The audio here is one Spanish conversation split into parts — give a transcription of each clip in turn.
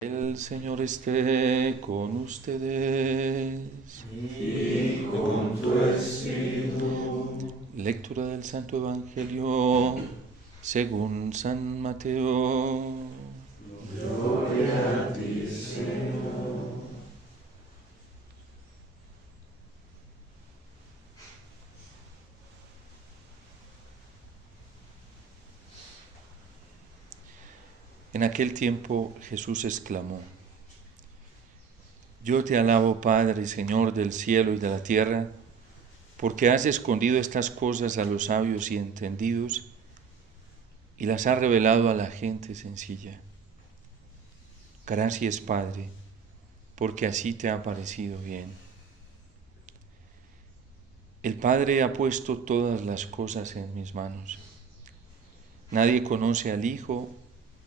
El Señor esté con ustedes. Y con tu espíritu. Lectura del Santo Evangelio según San Mateo. Gloria a ti, Señor. En aquel tiempo Jesús exclamó: Yo te alabo, Padre, Señor del cielo y de la tierra, porque has escondido estas cosas a los sabios y entendidos y las has revelado a la gente sencilla. Gracias, Padre, porque así te ha parecido bien. El Padre ha puesto todas las cosas en mis manos. Nadie conoce al Hijo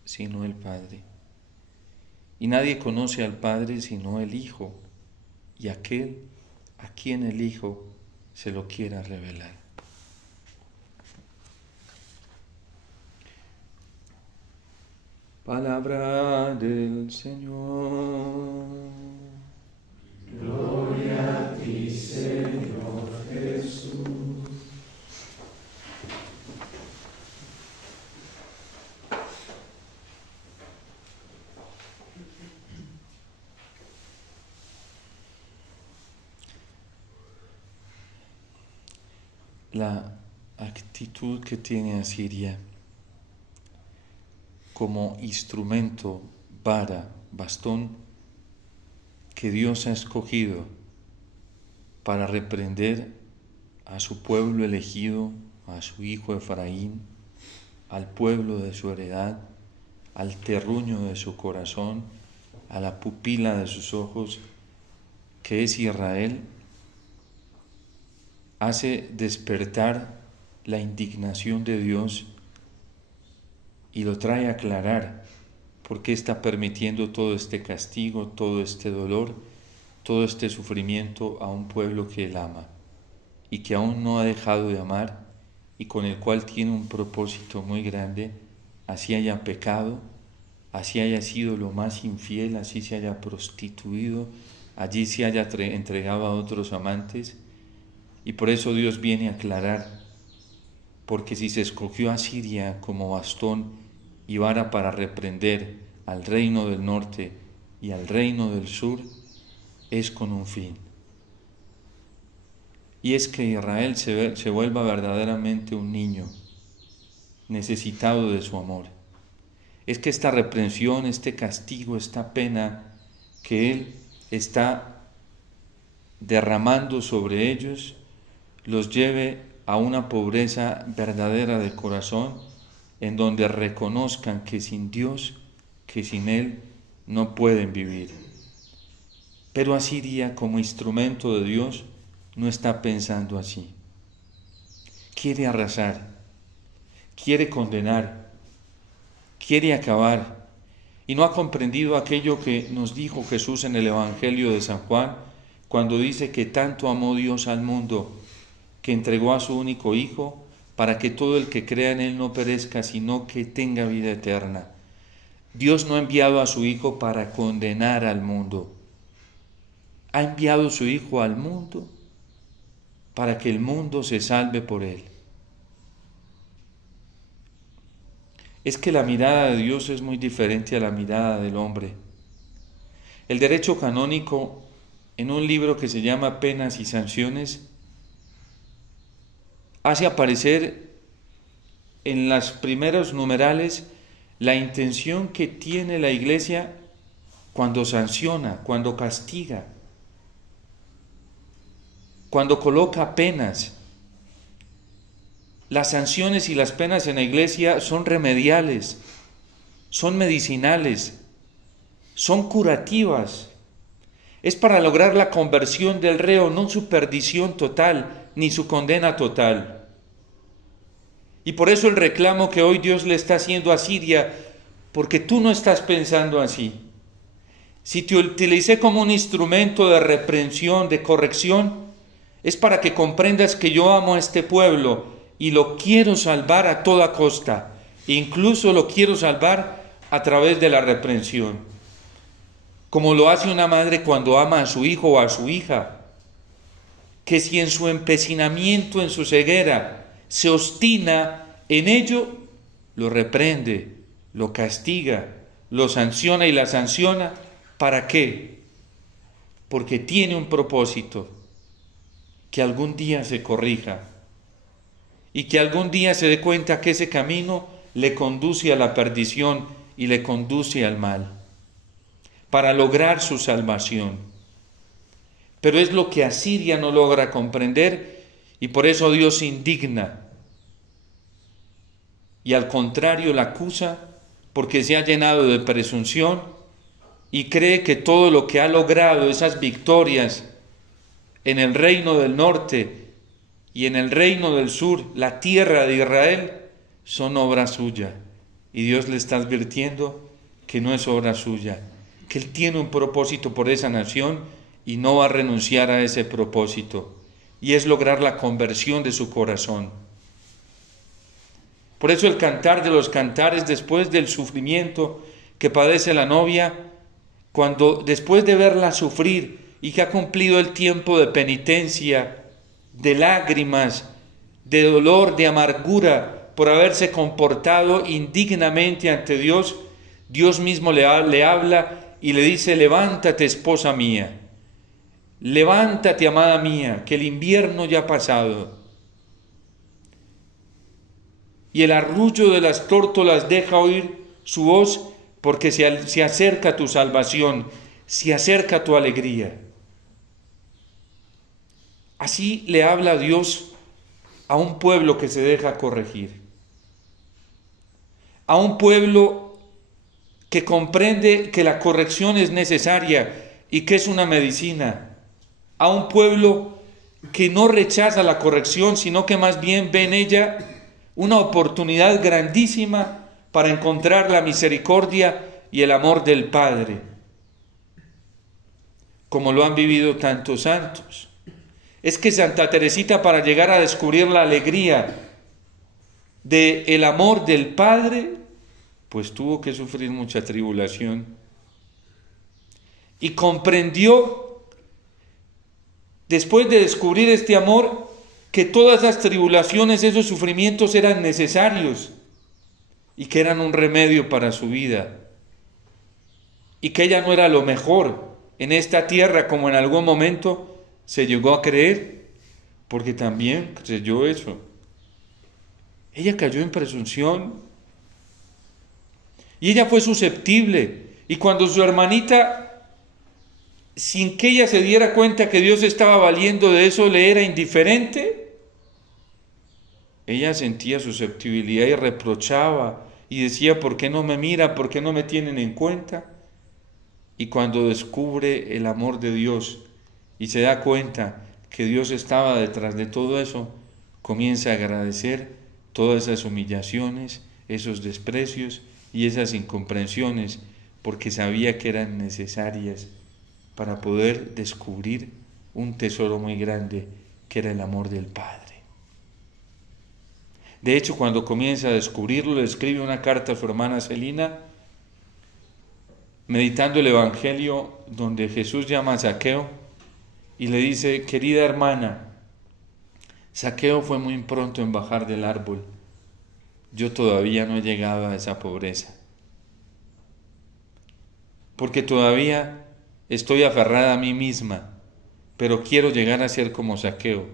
sino el Padre. Y nadie conoce al Padre sino el Hijo, y aquel a quien el Hijo se lo quiera revelar. Palabra del Señor. Gloria a ti, Señor Jesús. La actitud que tiene Asiria como instrumento, vara, bastón que Dios ha escogido para reprender a su pueblo elegido, a su hijo Efraín, al pueblo de su heredad, al terruño de su corazón, a la pupila de sus ojos, que es Israel, hace despertar la indignación de Dios y lo trae a aclarar por qué está permitiendo todo este castigo, todo este dolor, todo este sufrimiento a un pueblo que Él ama y que aún no ha dejado de amar y con el cual tiene un propósito muy grande, así haya pecado, así haya sido lo más infiel, así se haya prostituido, allí se haya entregado a otros amantes. Y por eso Dios viene a aclarar, porque si se escogió a Siria como bastón y vara para reprender al reino del norte y al reino del sur, es con un fin. Y es que Israel se vuelva verdaderamente un niño necesitado de su amor. Es que esta reprensión, este castigo, esta pena que Él está derramando sobre ellos, los lleve a una pobreza verdadera de corazón, en donde reconozcan que sin Dios, que sin Él, no pueden vivir. Pero Asiria, como instrumento de Dios, no está pensando así. Quiere arrasar, quiere condenar, quiere acabar, y no ha comprendido aquello que nos dijo Jesús en el Evangelio de San Juan, cuando dice que tanto amó Dios al mundo, que entregó a su único Hijo, para que todo el que crea en Él no perezca, sino que tenga vida eterna. Dios no ha enviado a su Hijo para condenar al mundo. Ha enviado a su Hijo al mundo para que el mundo se salve por Él. Es que la mirada de Dios es muy diferente a la mirada del hombre. El derecho canónico, en un libro que se llama Penas y Sanciones, hace aparecer en los primeros numerales la intención que tiene la Iglesia cuando sanciona, cuando castiga, cuando coloca penas. Las sanciones y las penas en la Iglesia son remediales, son medicinales, son curativas. Es para lograr la conversión del reo, no su perdición total, ni su condena total. Y por eso el reclamo que hoy Dios le está haciendo a Siria, porque tú no estás pensando así. Si te utilicé como un instrumento de reprensión, de corrección, es para que comprendas que yo amo a este pueblo y lo quiero salvar a toda costa. Incluso lo quiero salvar a través de la reprensión. como lo hace una madre cuando ama a su hijo o a su hija, que si en su empecinamiento, en su ceguera, se obstina en ello, lo reprende, lo castiga, lo sanciona y la sanciona. ¿Para qué? Porque tiene un propósito, que algún día se corrija y que algún día se dé cuenta que ese camino le conduce a la perdición y le conduce al mal, para lograr su salvación. Pero es lo que Asiria no logra comprender y por eso Dios se indigna y al contrario la acusa porque se ha llenado de presunción y cree que todo lo que ha logrado, esas victorias en el reino del norte y en el reino del sur, la tierra de Israel, son obra suya. Y Dios le está advirtiendo que no es obra suya, que Él tiene un propósito por esa nación y no va a renunciar a ese propósito, y es lograr la conversión de su corazón. Por eso el cantar de los cantares, después del sufrimiento que padece la novia, cuando después de verla sufrir y que ha cumplido el tiempo de penitencia, de lágrimas, de dolor, de amargura por haberse comportado indignamente ante Dios, Dios mismo le habla y le dice: levántate, esposa mía, levántate, amada mía, que el invierno ya ha pasado. Y el arrullo de las tórtolas deja oír su voz, porque se acerca tu salvación, se acerca tu alegría. Así le habla Dios a un pueblo que se deja corregir, a un pueblo que comprende que la corrección es necesaria y que es una medicina, a un pueblo que no rechaza la corrección, sino que más bien ve en ella una oportunidad grandísima para encontrar la misericordia y el amor del Padre, como lo han vivido tantos santos. Es que Santa Teresita, para llegar a descubrir la alegría del amor del Padre, pues tuvo que sufrir mucha tribulación. Y comprendió, después de descubrir este amor, que todas esas tribulaciones, esos sufrimientos eran necesarios y que eran un remedio para su vida. Y que ella no era lo mejor en esta tierra, como en algún momento se llegó a creer, porque también creyó eso. Ella cayó en presunción y ella fue susceptible. Y cuando su hermanita, sin que ella se diera cuenta que Dios estaba valiendo de eso, le era indiferente, ella sentía susceptibilidad y reprochaba y decía: ¿por qué no me mira? ¿Por qué no me tienen en cuenta? Y cuando descubre el amor de Dios y se da cuenta que Dios estaba detrás de todo eso, comienza a agradecer todas esas humillaciones, esos desprecios y esas incomprensiones, porque sabía que eran necesarias para poder descubrir un tesoro muy grande, que era el amor del Padre. De hecho, cuando comienza a descubrirlo, le escribe una carta a su hermana Celina, meditando el Evangelio donde Jesús llama a Zaqueo y le dice: querida hermana, Zaqueo fue muy pronto en bajar del árbol. Yo todavía no he llegado a esa pobreza, porque todavía estoy aferrada a mí misma, pero quiero llegar a ser como Zaqueo,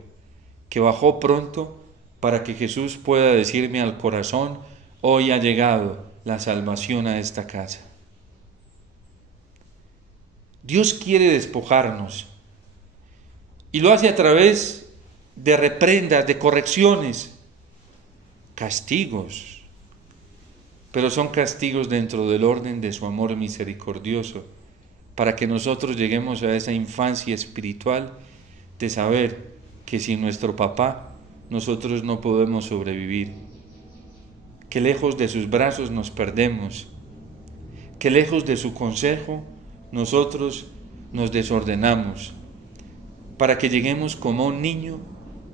que bajó pronto para que Jesús pueda decirme al corazón: hoy ha llegado la salvación a esta casa. Dios quiere despojarnos y lo hace a través de reprendas, de correcciones, castigos, pero son castigos dentro del orden de su amor misericordioso, para que nosotros lleguemos a esa infancia espiritual de saber que sin nuestro papá nosotros no podemos sobrevivir, que lejos de sus brazos nos perdemos, que lejos de su consejo nosotros nos desordenamos, para que lleguemos como un niño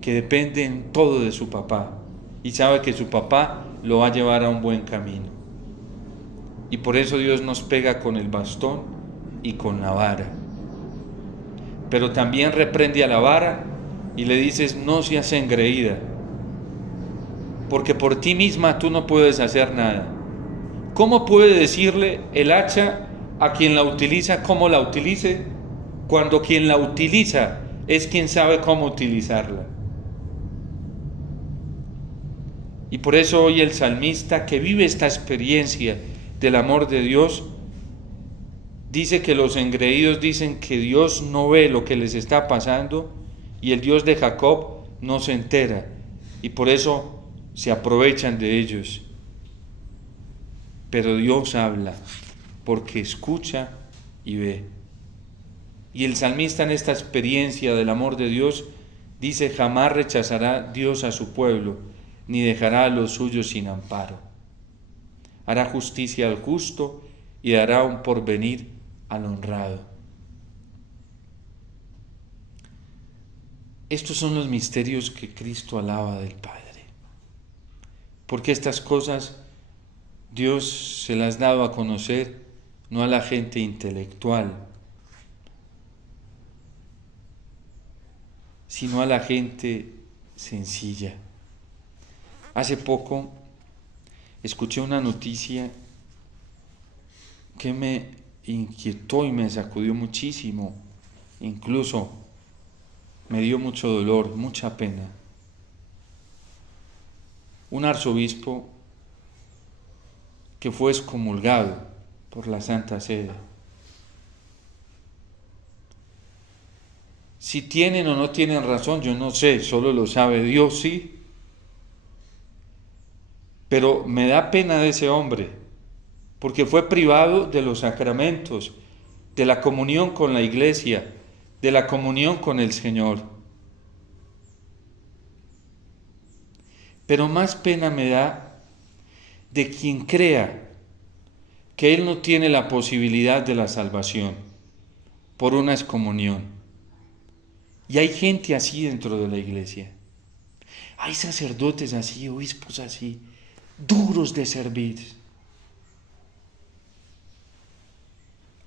que depende en todo de su papá y sabe que su papá lo va a llevar a un buen camino. Y por eso Dios nos pega con el bastón y con la vara. Pero también reprende a la vara y le dices, no seas engreída, porque por ti misma tú no puedes hacer nada. ¿Cómo puede decirle el hacha a quien la utiliza cómo la utilice, cuando quien la utiliza es quien sabe cómo utilizarla? Y por eso hoy el salmista, que vive esta experiencia del amor de Dios, dice que los engreídos dicen que Dios no ve lo que les está pasando y el Dios de Jacob no se entera, y por eso se aprovechan de ellos. Pero Dios habla porque escucha y ve. Y el salmista, en esta experiencia del amor de Dios, dice: jamás rechazará Dios a su pueblo, ni dejará a los suyos sin amparo. Hará justicia al justo y dará un porvenir al honrado. Estos son los misterios que Cristo alaba del Padre, porque estas cosas Dios se las ha dado a conocer no a la gente intelectual, sino a la gente sencilla. Hace poco escuché una noticia que me inquietó y me sacudió muchísimo, incluso me dio mucho dolor, mucha pena. Un arzobispo que fue excomulgado por la Santa Sede. Si tienen o no tienen razón, yo no sé, solo lo sabe Dios, sí. Pero me da pena de ese hombre, porque fue privado de los sacramentos, de la comunión con la Iglesia, de la comunión con el Señor. Pero más pena me da de quien crea que él no tiene la posibilidad de la salvación por una excomunión. Y hay gente así dentro de la Iglesia. Hay sacerdotes así, obispos así, duros de servir.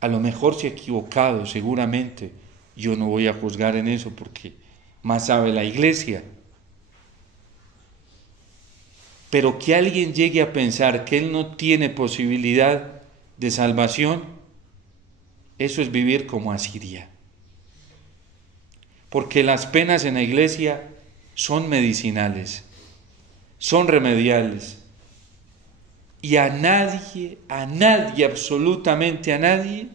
A lo mejor se ha equivocado, seguramente. Yo no voy a juzgar en eso porque más sabe la Iglesia. Pero que alguien llegue a pensar que él no tiene posibilidad de salvación, eso es vivir como Asiria. Porque las penas en la Iglesia son medicinales, son remediales. Y a nadie, absolutamente a nadie,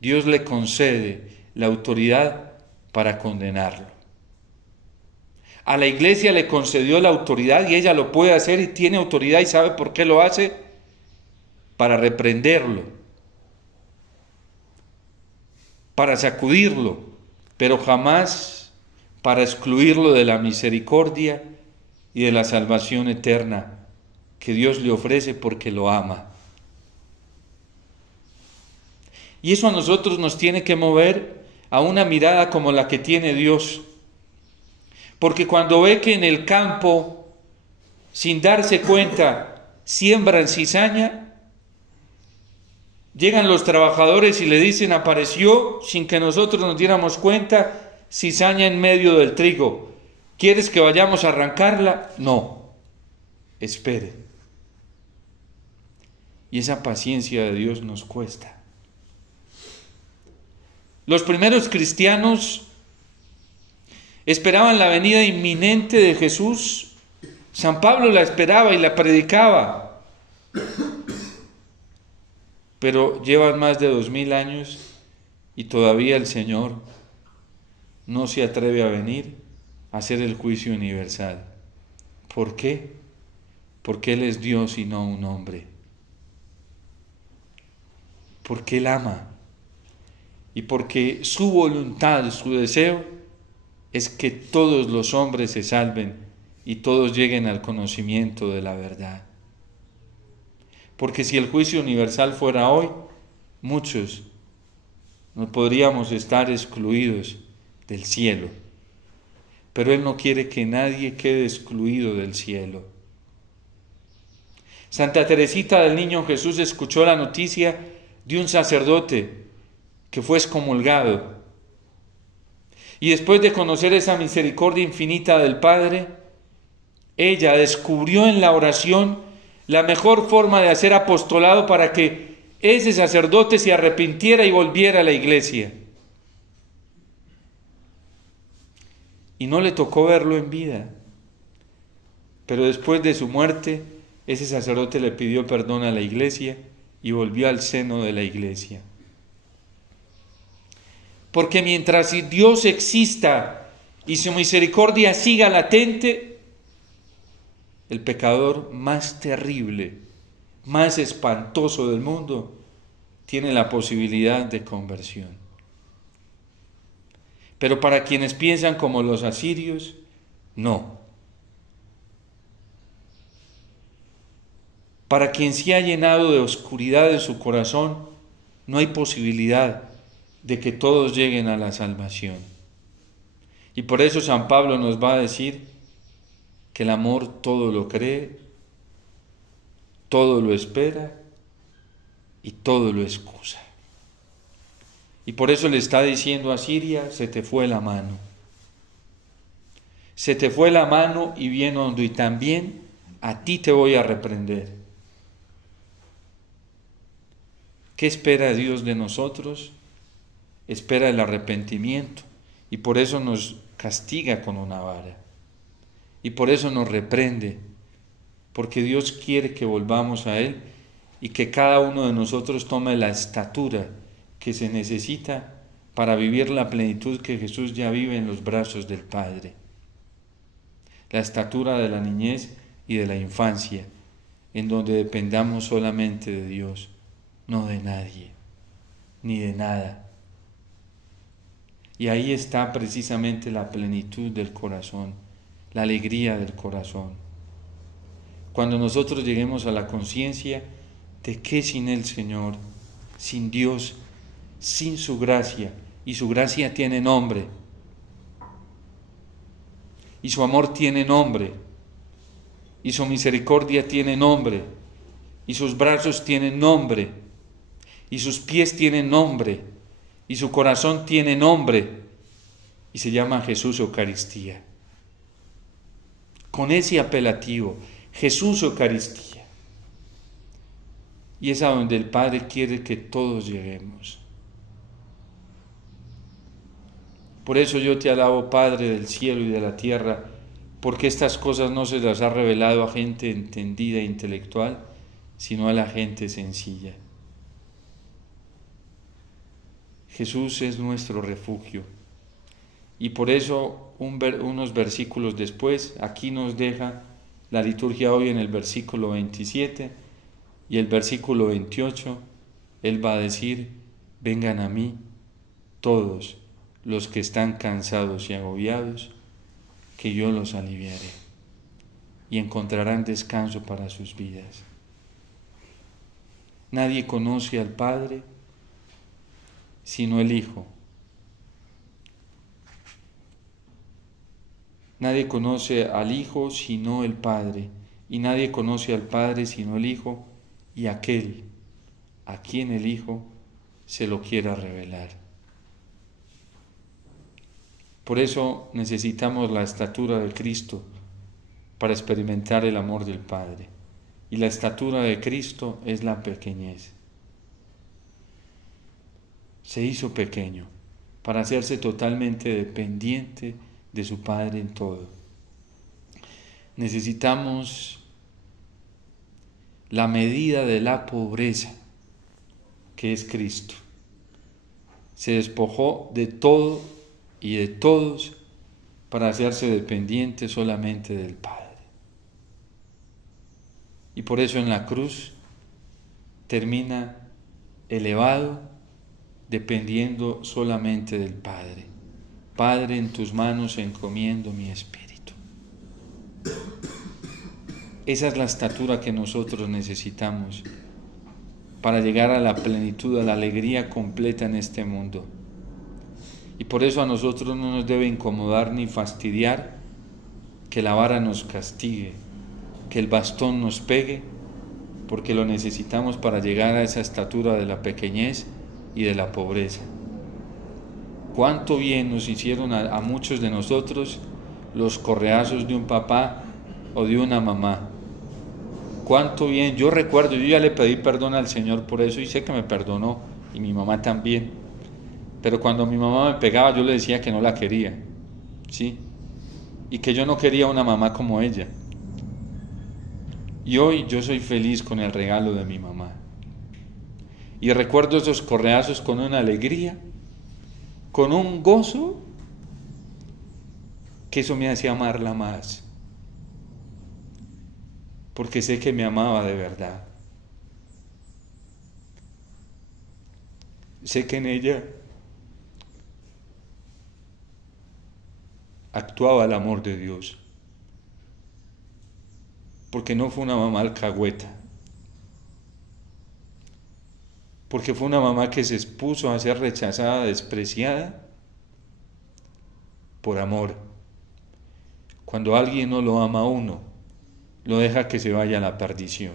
Dios le concede la autoridad para condenarlo. A la Iglesia le concedió la autoridad y ella lo puede hacer y tiene autoridad, y ¿sabe por qué lo hace? Para reprenderlo, para sacudirlo, pero jamás para excluirlo de la misericordia y de la salvación eterna que Dios le ofrece porque lo ama. Y eso a nosotros nos tiene que mover a una mirada como la que tiene Dios. Porque cuando ve que en el campo, sin darse cuenta, siembran cizaña, llegan los trabajadores y le dicen: apareció, sin que nosotros nos diéramos cuenta, cizaña en medio del trigo. ¿Quieres que vayamos a arrancarla? No, espere. Y esa paciencia de Dios nos cuesta. Los primeros cristianos esperaban la venida inminente de Jesús. San Pablo la esperaba y la predicaba. Pero llevan más de 2000 años y todavía el Señor no se atreve a venir a hacer el juicio universal. ¿Por qué? Porque Él es Dios y no un hombre. Porque Él ama. Y porque su voluntad, su deseo, es que todos los hombres se salven y todos lleguen al conocimiento de la verdad. Porque si el juicio universal fuera hoy, muchos no podríamos estar excluidos del cielo. Pero Él no quiere que nadie quede excluido del cielo. Santa Teresita del Niño Jesús escuchó la noticia de un sacerdote que fue excomulgado. Y después de conocer esa misericordia infinita del Padre, ella descubrió en la oración la mejor forma de hacer apostolado para que ese sacerdote se arrepintiera y volviera a la iglesia. Y no le tocó verlo en vida, pero después de su muerte, ese sacerdote le pidió perdón a la iglesia y volvió al seno de la iglesia. Porque mientras Dios exista y su misericordia siga latente, el pecador más terrible, más espantoso del mundo, tiene la posibilidad de conversión. Pero para quienes piensan como los asirios, no. Para quien se ha llenado de oscuridad en su corazón, no hay posibilidad de que todos lleguen a la salvación. Y por eso San Pablo nos va a decir que el amor todo lo cree, todo lo espera y todo lo excusa. Y por eso le está diciendo a Siria, se te fue la mano. Se te fue la mano y bien hondo, y también a ti te voy a reprender. ¿Qué espera Dios de nosotros? Espera el arrepentimiento, y por eso nos castiga con una vara. Y por eso nos reprende, porque Dios quiere que volvamos a Él y que cada uno de nosotros tome la estatura que se necesita para vivir la plenitud que Jesús ya vive en los brazos del Padre. La estatura de la niñez y de la infancia, en donde dependamos solamente de Dios, no de nadie, ni de nada. Y ahí está precisamente la plenitud del corazón, la alegría del corazón. Cuando nosotros lleguemos a la conciencia de que sin el Señor, sin Dios, sin su gracia, y su gracia tiene nombre, y su amor tiene nombre, y su misericordia tiene nombre, y sus brazos tienen nombre, y sus pies tienen nombre, y su corazón tiene nombre, y se llama Jesús Eucaristía. Con ese apelativo, Jesús Eucaristía. Y es a donde el Padre quiere que todos lleguemos. Por eso yo te alabo, Padre del cielo y de la tierra, porque estas cosas no se las ha revelado a gente entendida e intelectual, sino a la gente sencilla. Jesús es nuestro refugio. Y por eso unos versículos después, aquí nos deja la liturgia hoy en el versículo 27 y el versículo 28, Él va a decir, vengan a mí todos los que están cansados y agobiados, que yo los aliviaré y encontrarán descanso para sus vidas. Nadie conoce al Padre sino el Hijo. Nadie conoce al Hijo sino el Padre, y nadie conoce al Padre sino el Hijo y aquel a quien el Hijo se lo quiera revelar. Por eso necesitamos la estatura de Cristo para experimentar el amor del Padre. Y la estatura de Cristo es la pequeñez. Se hizo pequeño para hacerse totalmente dependiente de su Padre en todo. Necesitamos la medida de la pobreza, que es Cristo. Se despojó de todo y de todos para hacerse dependiente solamente del Padre. Y por eso en la cruz termina elevado, dependiendo solamente del Padre. Padre, en tus manos encomiendo mi espíritu. Esa es la estatura que nosotros necesitamos para llegar a la plenitud, a la alegría completa en este mundo. Y por eso a nosotros no nos debe incomodar ni fastidiar que la vara nos castigue, que el bastón nos pegue, porque lo necesitamos para llegar a esa estatura de la pequeñez y de la pobreza. cuánto bien nos hicieron a muchos de nosotros los correazos de un papá o de una mamá. Cuánto bien, yo recuerdo, yo ya le pedí perdón al Señor por eso y sé que me perdonó, y mi mamá también. Pero cuando mi mamá me pegaba, yo le decía que no la quería, ¿sí? Y que yo no quería una mamá como ella. Y hoy yo soy feliz con el regalo de mi mamá. Y recuerdo esos correazos con una alegría, con un gozo, que eso me hacía amarla más. Porque sé que me amaba de verdad. Sé que en ella actuaba el amor de Dios. Porque no fue una mamá alcahueta. Porque fue una mamá que se expuso a ser rechazada, despreciada, por amor. Cuando alguien no lo ama a uno, lo deja que se vaya a la perdición,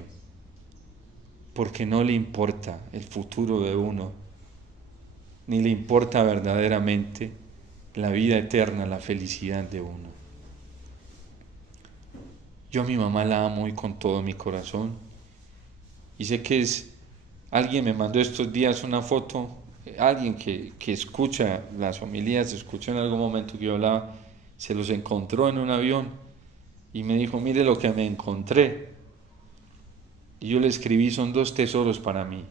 porque no le importa el futuro de uno, ni le importa verdaderamente la vida eterna, la felicidad de uno. Yo a mi mamá la amo y con todo mi corazón, y sé que alguien me mandó estos días una foto, alguien que escucha las homilías, escuchó en algún momento que yo hablaba, se los encontró en un avión, y me dijo, mire lo que me encontré. Y yo le escribí, son 2 tesoros para mí.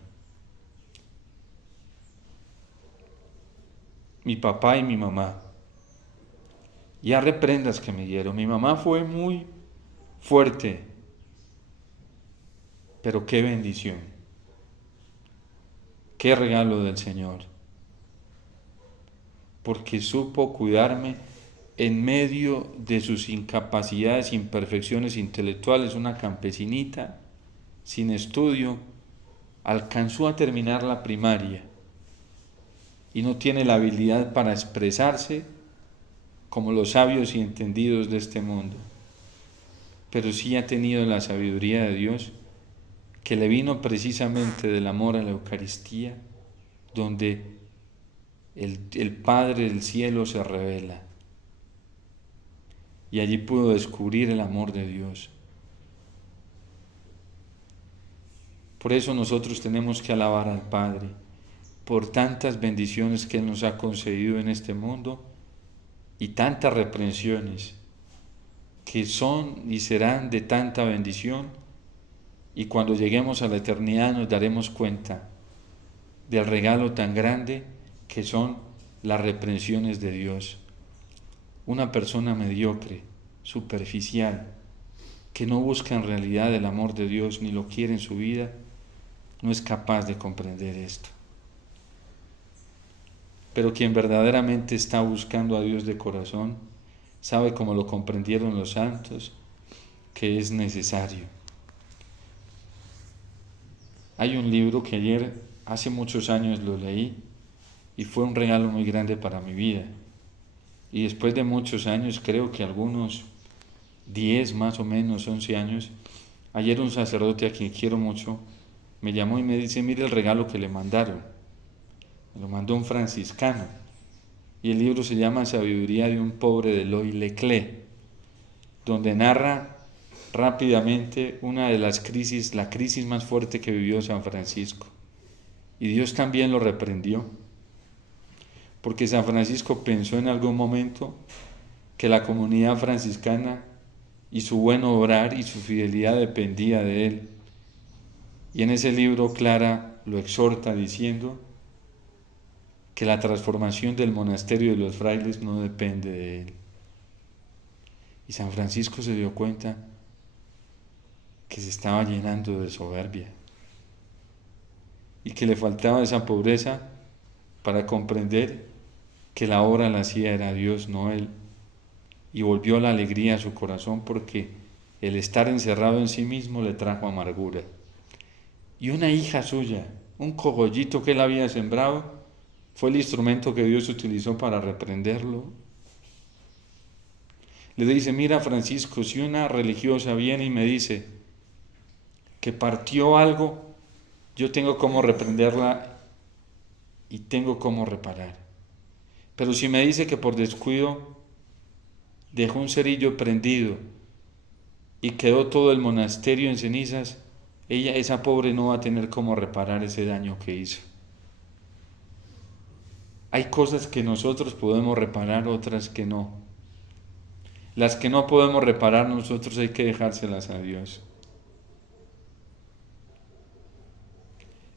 Mi papá y mi mamá. Ya reprendas que me dieron. Mi mamá fue muy fuerte, pero qué bendición. Qué regalo del Señor. Porque supo cuidarme en medio de sus incapacidades, imperfecciones intelectuales. Una campesinita, sin estudio, alcanzó a terminar la primaria y no tiene la habilidad para expresarse como los sabios y entendidos de este mundo, pero sí ha tenido la sabiduría de Dios, que le vino precisamente del amor a la Eucaristía, donde el Padre del cielo se revela, y allí pudo descubrir el amor de Dios. Por eso nosotros tenemos que alabar al Padre, por tantas bendiciones que Él nos ha concedido en este mundo y tantas reprensiones que son y serán de tanta bendición, y cuando lleguemos a la eternidad nos daremos cuenta del regalo tan grande que son las reprensiones de Dios. Una persona mediocre, superficial, que no busca en realidad el amor de Dios ni lo quiere en su vida, no es capaz de comprender esto. Pero quien verdaderamente está buscando a Dios de corazón, sabe, como lo comprendieron los santos, que es necesario. Hay un libro que hace muchos años lo leí, y fue un regalo muy grande para mi vida. Y después de muchos años, creo que algunos 10 más o menos, 11 años, ayer un sacerdote a quien quiero mucho, me llamó y me dice, mire el regalo que le mandaron. Me lo mandó un franciscano. Y el libro se llama Sabiduría de un pobre de Eloy Leclerc, donde narra rápidamente una de las crisis, la crisis más fuerte que vivió San Francisco. Y Dios también lo reprendió, porque San Francisco pensó en algún momento que la comunidad franciscana y su buen obrar y su fidelidad dependía de él. Y en ese libro Clara lo exhorta diciendo que la transformación del monasterio de los frailes no depende de él. Y San Francisco se dio cuenta que se estaba llenando de soberbia y que le faltaba esa pobreza para comprender que la obra la hacía era Dios, no él. Y volvió la alegría a su corazón, porque el estar encerrado en sí mismo le trajo amargura. Y una hija suya, un cogollito que él había sembrado, fue el instrumento que Dios utilizó para reprenderlo. Le dice, mira Francisco, si una religiosa viene y me dice que partió algo, yo tengo cómo reprenderla y tengo cómo reparar. Pero si me dice que por descuido dejó un cerillo prendido y quedó todo el monasterio en cenizas, esa pobre no va a tener cómo reparar ese daño que hizo. Hay cosas que nosotros podemos reparar, otras que no. Las que no podemos reparar nosotros hay que dejárselas a Dios.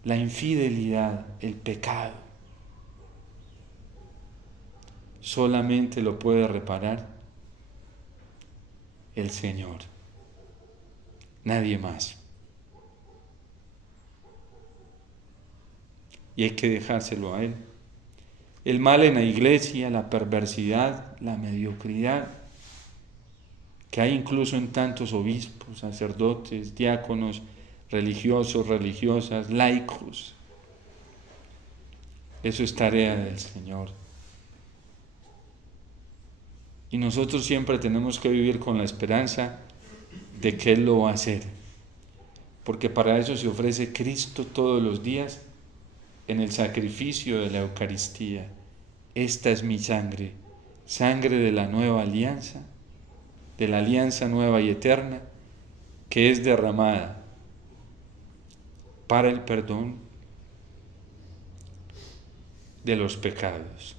La infidelidad, el pecado, solamente lo puede reparar el Señor, nadie más. Y hay que dejárselo a Él. El mal en la iglesia, la perversidad, la mediocridad, que hay incluso en tantos obispos, sacerdotes, diáconos, religiosos, religiosas, laicos. Eso es tarea del Señor. Y nosotros siempre tenemos que vivir con la esperanza de que Él lo va a hacer, porque para eso se ofrece Cristo todos los días en el sacrificio de la Eucaristía. Esta es mi sangre, sangre de la nueva alianza, de la alianza nueva y eterna, que es derramada para el perdón de los pecados.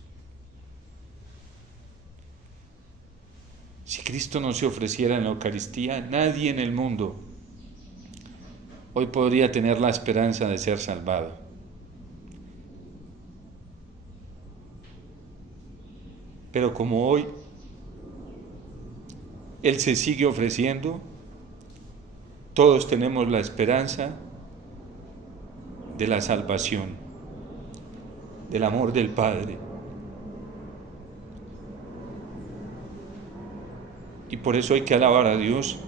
Si Cristo no se ofreciera en la Eucaristía, nadie en el mundo hoy podría tener la esperanza de ser salvado. Pero como hoy Él se sigue ofreciendo, todos tenemos la esperanza de la salvación, del amor del Padre. Y por eso hay que alabar a Dios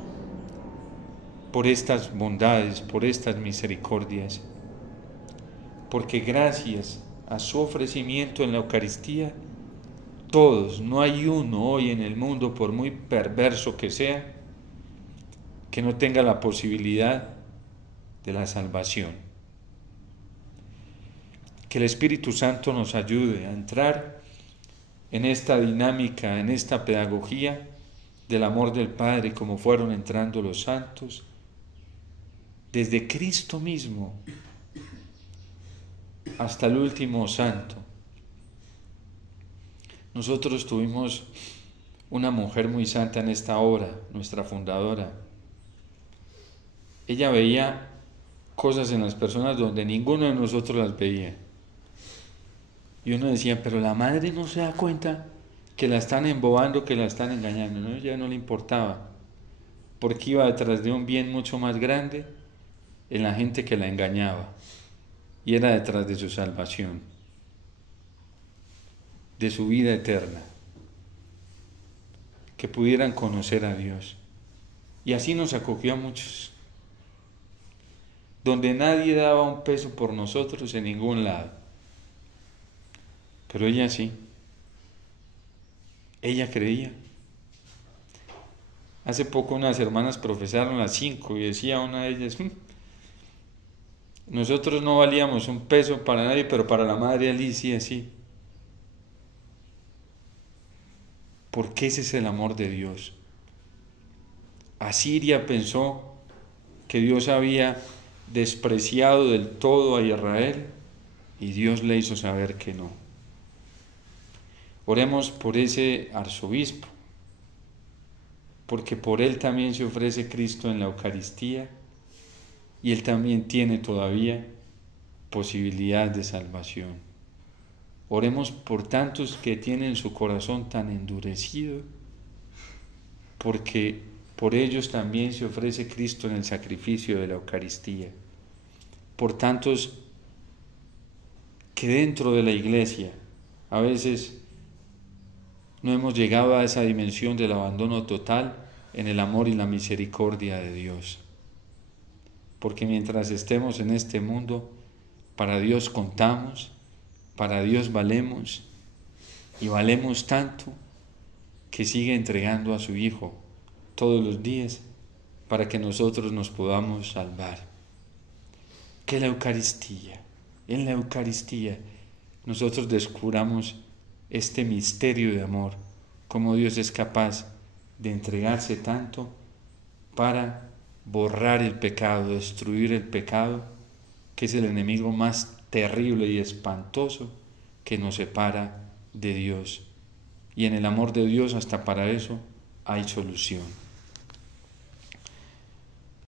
por estas bondades, por estas misericordias, porque gracias a su ofrecimiento en la Eucaristía, todos, no hay uno hoy en el mundo, por muy perverso que sea, que no tenga la posibilidad de la salvación. Que el Espíritu Santo nos ayude a entrar en esta dinámica, en esta pedagogía del amor del Padre, como fueron entrando los santos, desde Cristo mismo hasta el último santo. Nosotros tuvimos una mujer muy santa en esta obra, nuestra fundadora. Ella veía cosas en las personas donde ninguno de nosotros las veía. Y uno decía, pero la madre no se da cuenta que la están embobando, que la están engañando. No, ella no le importaba, porque iba detrás de un bien mucho más grande en la gente que la engañaba, y era detrás de su salvación, de su vida eterna, que pudieran conocer a Dios. Y así nos acogió a muchos, donde nadie daba un peso por nosotros en ningún lado, pero ella sí, ella creía. Hace poco unas hermanas profesaron las 5 y decía una de ellas, nosotros no valíamos un peso para nadie, pero para la madre Alicia sí. Porque ese es el amor de Dios. Asiria pensó que Dios había despreciado del todo a Israel y Dios le hizo saber que no. Oremos por ese arzobispo, porque por él también se ofrece Cristo en la Eucaristía y él también tiene todavía posibilidad de salvación. Oremos por tantos que tienen su corazón tan endurecido, porque por ellos también se ofrece Cristo en el sacrificio de la Eucaristía. Por tantos que dentro de la iglesia a veces no hemos llegado a esa dimensión del abandono total en el amor y la misericordia de Dios. Porque mientras estemos en este mundo, para Dios contamos, para Dios valemos, y valemos tanto que sigue entregando a su Hijo todos los días para que nosotros nos podamos salvar. Que en la Eucaristía nosotros descubramos este misterio de amor, cómo Dios es capaz de entregarse tanto para borrar el pecado, destruir el pecado, que es el enemigo más terrible y espantoso que nos separa de Dios. Y en el amor de Dios hasta para eso hay solución.